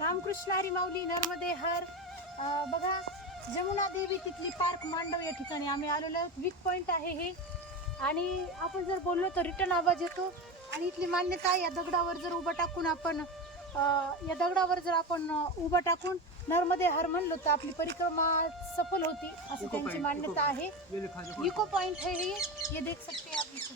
रामकृष्ण हरी माऊली नर्मदे हर. बघा जमुना देवी तिथली पार्क मांडव या ठिकाणी आम्ही आलेलो आहोत. वीक पॉइंट आहे हे आणि आपण जर बोललो तर रिटर्न आवाज येतो. आणि इथली मान्यता या दगडावर जर उभं टाकून आपण उभं टाकून नर्मदे हर म्हणलो तर आपली परिक्रमा सफल होती असं त्यांची मान्यता आहे. इको पॉइंट है ये देख सकते हैं आप इसको.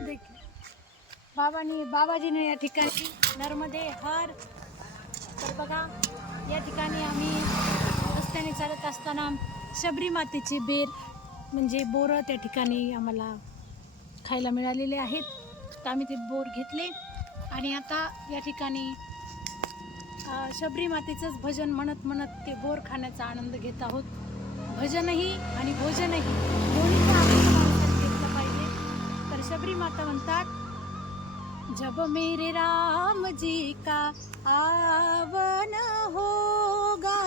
देखिए बाबाजीने या ठिकाणी नर्मदे हर. तर बघा या ठिकाणी आम्ही रस्त्याने चालत असताना शबरी मातेचे बेर म्हणजे बोरं त्या ठिकाणी आम्हाला खायला मिळालेले आहेत. तर आम्ही ते बोर घेतले आणि आता या ठिकाणी शबरी मातेचंच भजन म्हणत म्हणत ते बोर खाण्याचा आनंद घेत आहोत. भजनही आणि भोजनही दोन्हीचा आनंद घेतला पाहिजे. तर शबरी माता म्हणतात, जब मेरे राम जी का आवन होगा,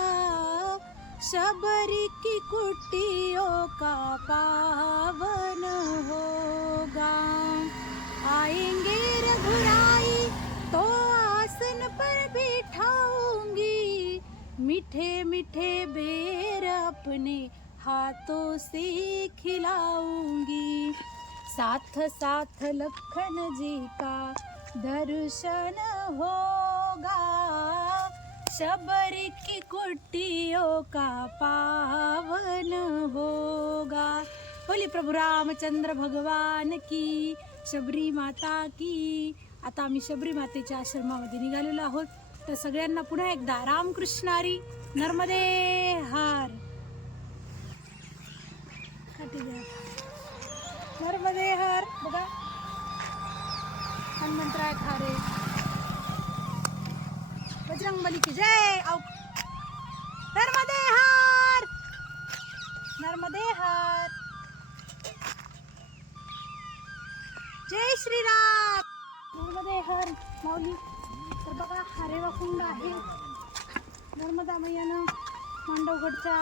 शबरी की कुटियों का पावन होगा, आएंगे रघुराई तो आसन पर बिठाऊंगी, मीठे मीठे बेर अपने हाथों से खिलाऊंगी, साथ साथ लखन जी का दर्शन होगा, शबरी की कुटियों का पावन होगा. बोली प्रभु रामचंद्र भगवान की, शबरी माता की. आता आम्ही शबरी मातेच्या आश्रमामध्ये निघालेलो आहोत. तर सगळ्यांना पुन्हा एकदा रामकृष्ण हरी नर्मदे हर. नर्मदे हर. बघा हनुमंतराय थारे, बजरंगबली की जय. नर्मदे हर, नर्मदे हर, जय श्रीराम. नर्मदे हर माऊली. तर बघा हा रेवा कुंड आहे. नर्मदा मैयानं मांडवगडच्या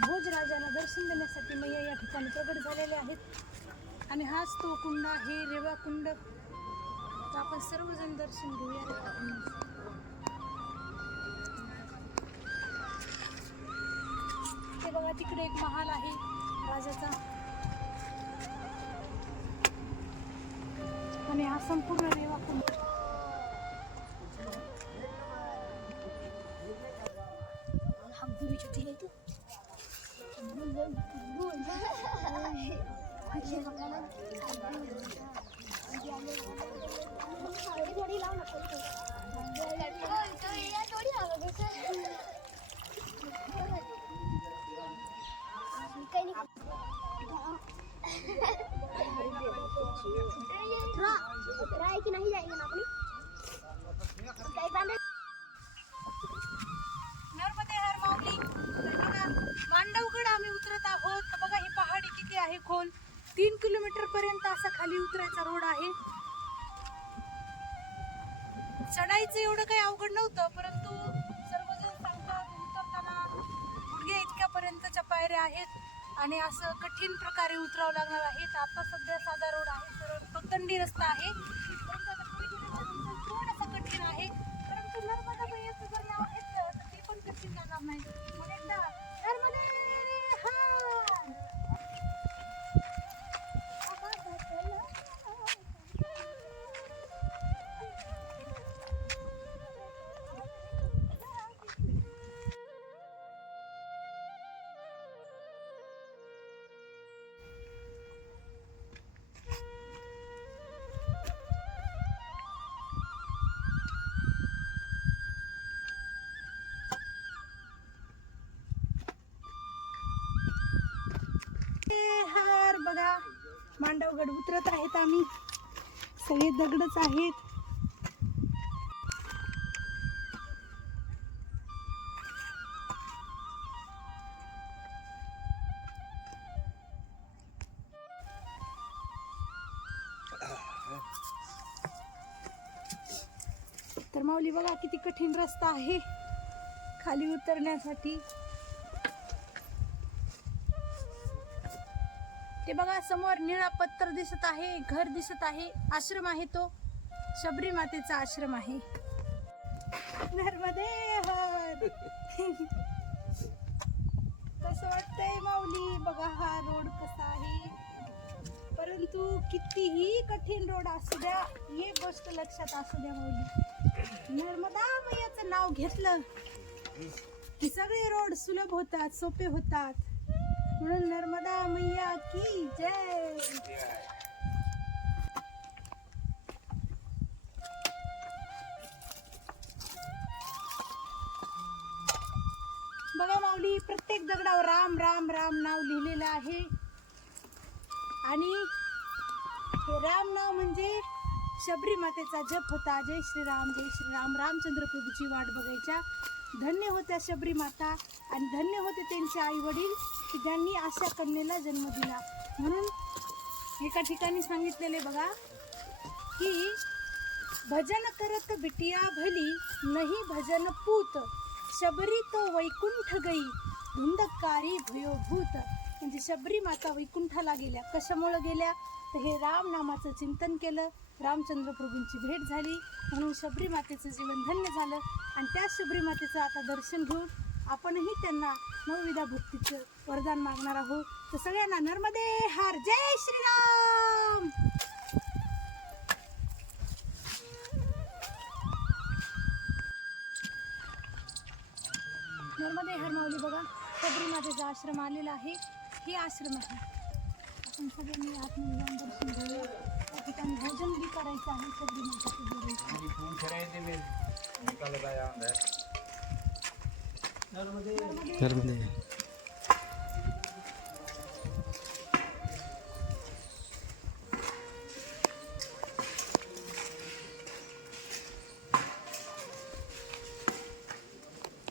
भोजराजाला दर्शन देण्यासाठी मैया या ठिकाणी प्रगट झालेले आहेत आणि हाच तो कुंड आहे रेवा कुंड. तर आपण सर्वजण दर्शन घेऊया रेवा कुंडाचं. ते बघा तिकडे एक महाल आहे राजाचा आणि हा संपूर्ण रेवा कुंड. की नहीं जाएंगे ना अपनी नर्मदे हर माऊली. तर बघा मांडवगड आम्ही उतरत आहोत. तर बघा ही पहाडी किती आहे खोल. 3 किलोमीटर पर्यंत असा खाली उतरायचा रोड आहे. चढायचं एवढं काही अवघड नव्हतं, परंतु सर्वजण सांगतात उतरताना गुडघे इतक्यापर्यंतच्या पायऱ्या आहेत आणि असं कठीण प्रकारे उतरावं लागणार आहे. तर आता सध्या साधा रोड आहे, सरळ पगदंडी रस्ता आहे, थोडासा कठीण आहे. परंतु नर्मदा मैयाचं जर नाव घेतलं तर ते पण कठीण जाणार नाही. मग एकदा नर्मदे हर. हर. बघा मांडवगड उतरत आहेत आम्ही. सगळे दगडच आहेत. माऊली बघा किती कठीण रस्ता आहे खाली उतरण्यासाठी. ते बघा समोर निळा पत्थर दिसत आहे, घर दिसत आहे, आश्रम आहे, तो शबरी मातेचा आश्रम आहे. नर्मदे हर. कसं वाटतंय माऊली, बघा हा रोड कसा आहे. परंतु कितीही कठीण रोड असू द्या, एक गोष्ट लक्षात असू द्या माऊली, नर्मदा मैयाचं नाव घेतलं की सगळे रोड सुलभ होतात, सोपे होतात. म्हणून नर्मदा मैया की जय. बघा माऊली, प्रत्येक दगडावर राम राम राम नाव लिहिलेलं आहे. आणि हे राम नाव म्हणजे शबरी मातेचा जप होता. जय श्रीराम जय श्रीराम. रामचंद्र प्रभूची वाट बघायच्या. धन्य होत्या शबरी माता आणि धन्य होते त्यांचे आई वडील की त्यांनी अशा कन्येला जन्म दिला. म्हणून एका ठिकाणी सांगितलेले बघा की भजन करत बिटिया भली नहीं भजन पूत शबरी तो वैकुंठ गई धुंदकारी भयोभूत. म्हणजे शबरी माता वैकुंठाला गेल्या. कशामुळे गेल्या तर हे राम नामाचं चिंतन केलं, रामचंद्र प्रभूंची भेट झाली, म्हणून शबरी मातेचं जीवन धन्य झालं. आणि त्या शबरी मातेचं आता दर्शन घेऊन आपणही त्यांना नवविधा भक्तीचं वरदान मागणार आहोत. तर सगळ्यांना नर्मदे हर. जय श्रीराम. नर्मदे हर माऊली. बघा शबरी मातेचा आश्रम आलेला आहे. हे आश्रम आहे. आपण सगळ्यांनी आतमध्ये जाऊन दर्शन घेऊया. त्या ठिकाणी भोजन बी करायचं आहे. शबरी मातेचं नर्मदे